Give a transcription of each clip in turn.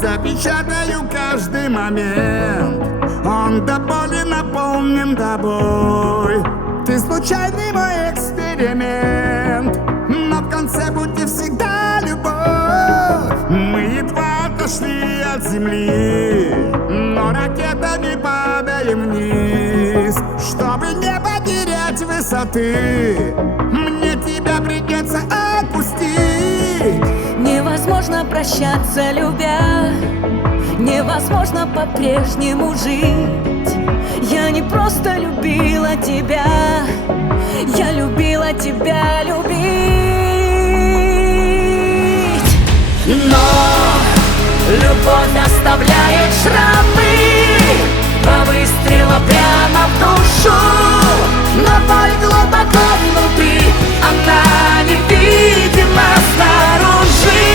запечатаю каждый момент. Он до боли наполнен тобой. Ты случайный мой эксперимент, но в конце пути всегда любовь. Мы едва отошли от земли, но ракетами падаем вниз. Чтобы не потерять высоты, мне тебя придется отпустить. Невозможно прощаться, любя, невозможно по-прежнему жить. Я не просто любила тебя, я любила тебя любить. Но любовь оставляет шрамы, два выстрела прямо в душу, но боль глубоко внутри, она невидима снаружи.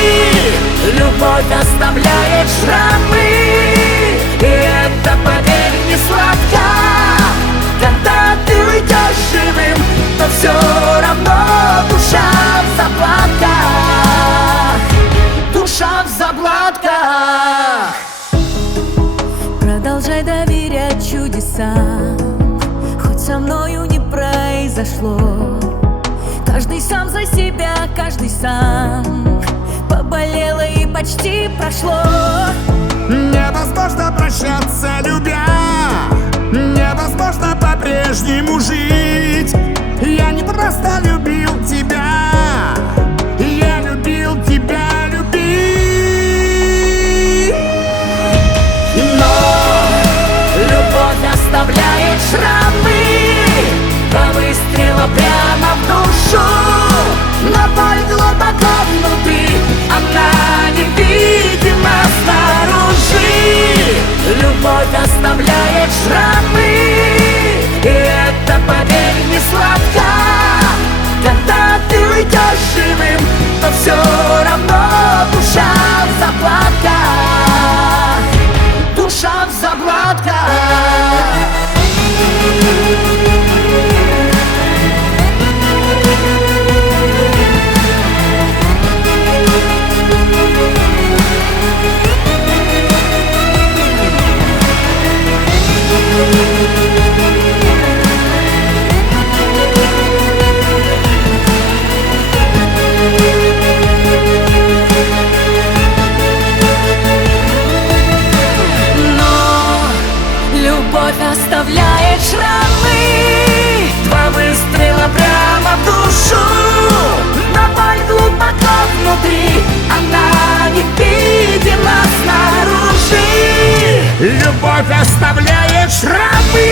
Любовь оставляет шрамы, и это, поверь, не сладко. Когда ты уйдешь живым, то все равно душа в заплатках, душа в заплатках. Продолжай доверять чудесам, хоть со мною не произошло. Каждый сам за себя, каждый сам. Поболело и почти прошло. Невозможно прощаться, любя, невозможно по-прежнему жить. Я не просто любил тебя, я любил тебя любить. Но любовь оставляет шрамы, два выстрела прямо в душу, но боль глубоко внутри, она невидима снаружи. Любовь оставляет шрамы, и это, поверь, не сладко. Когда ты уйдешь живым, то все равно душа в заплатках, душа в заплатках. Оставляет шрамы, два выстрела прямо в душу, но боль глубоко внутри, она невидима снаружи. Любовь оставляет шрамы,